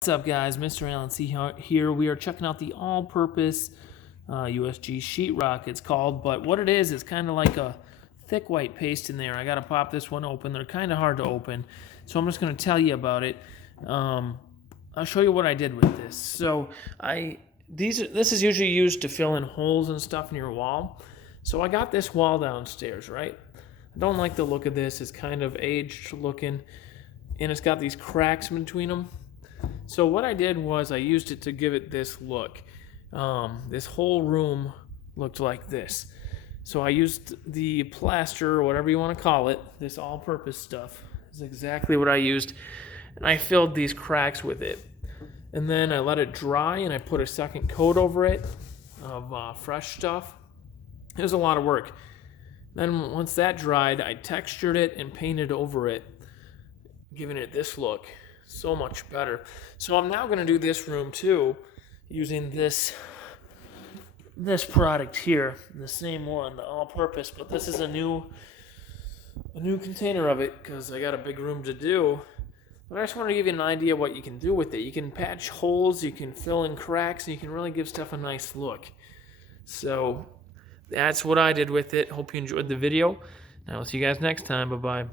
What's up, guys? Mr. Allen C here. We are checking out the all-purpose USG sheetrock, it's called. But what it is, it's kind of like a thick white paste in there. I got to pop this one open. They're kind of hard to open, so I'm just going to tell you about it. I'll show you what I did with this. So this is usually used to fill in holes and stuff in your wall. So I got this wall downstairs, right? I don't like the look of this. It's kind of aged looking, and it's got these cracks in between them. So what I did was I used it to give it this look. This whole room looked like this. So I used the plaster, or whatever you want to call it, this all-purpose stuff. Is exactly what I used. And I filled these cracks with it. And then I let it dry, and I put a second coat over it of fresh stuff. It was a lot of work. Then once that dried, I textured it and painted over it, giving it this look. So much better. So I'm now going to do this room too, using this product here, the same one, the all-purpose, but this is a new container of it because I got a big room to do. But I just want to give you an idea of what you can do with it. You can patch holes, you can fill in cracks, and you can really give stuff a nice look. So that's what I did with it. Hope you enjoyed the video. Now I'll see you guys next time. Bye-bye.